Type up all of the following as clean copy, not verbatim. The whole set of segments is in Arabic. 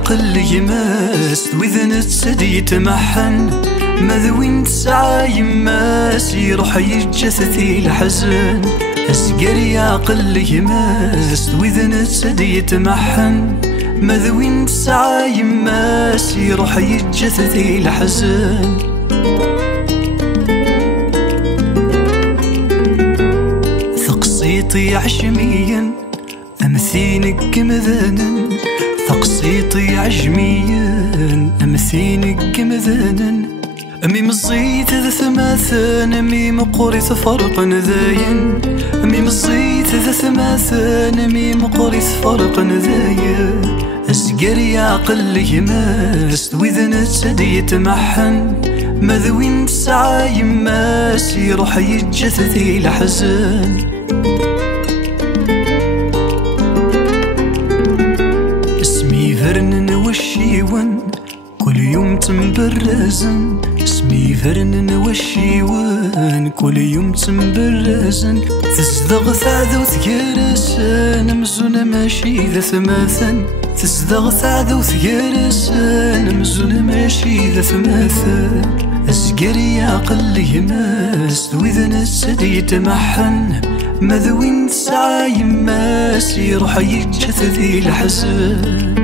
يعقل يماس وإذن تسدي يتمحن ماذا وين تسعى يماس يروح يتجثثي الحزن أسقر يعقل يماس وإذن تسدي يتمحن ماذا وين تسعى يماس يروح يتجثثي الحزن ثقصيطي عشميا أمثينك مذانا ثقصيطي عجميا أمثينك مذانا أمي مزيت ذا ثماثان أمي مقورث فرق نذاين أمي مزيت ذا ثماثان أمي مقورث فرق نذاين أسقر يعقل يماس وإذن تسدي يتمحن ماذا وين تسعى يماس يروح يتجثثي الحزن اسمي فرنن والشيون كل يوم تنبرزن اسمي فرنن والشيوان كل يوم تنبرزن تزدغ ثعذو ثيرسان مزون ماشي ذا ثماثن تزدغ ثعذو ثيرسان مزون ماشي ذا ثماثن أسقر يعقل يماس وإذن تسدي يتمحن ماذا وين تسعى يماس يروح يتجثثي الحزن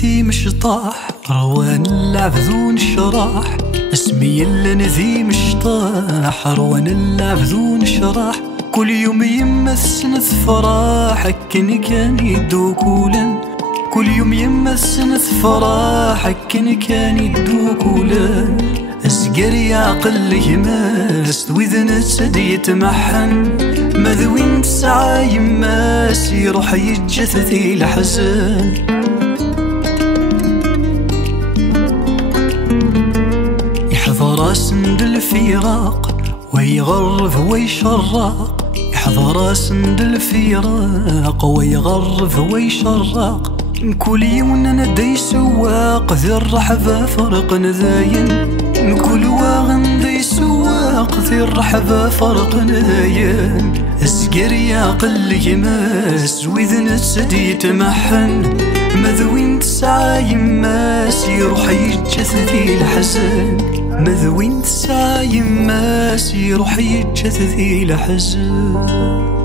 ذي مشطاح روان اللعب ذو نشراح اسمي اللي ذي مشطاح روان اللعب ذو نشراح كل يوم يمسن فرح كن كان يدو كولا كل يوم يمسن فرح كن كان يدو كولا أسقر يعقل يماس وإذن تسدي يتمحن ماذا وين تسعى يماس يروح يتجثثي الحزن يحضر سند الفراق ويغرف ويشرق يحضر سند الفراق ويغرف ويشرق كل يوم ندي سواق ذي الرحبة فرق نذاين كل واغن ذي سواق ذي الرحبة فرق نذاين أسقر يعقل يماس وإذن تسدي يتمحن ماذا وين تسعى يماس يروح يتجثثي الحزن ماذا وين تسعى يماس يروح يتجثثي الحزن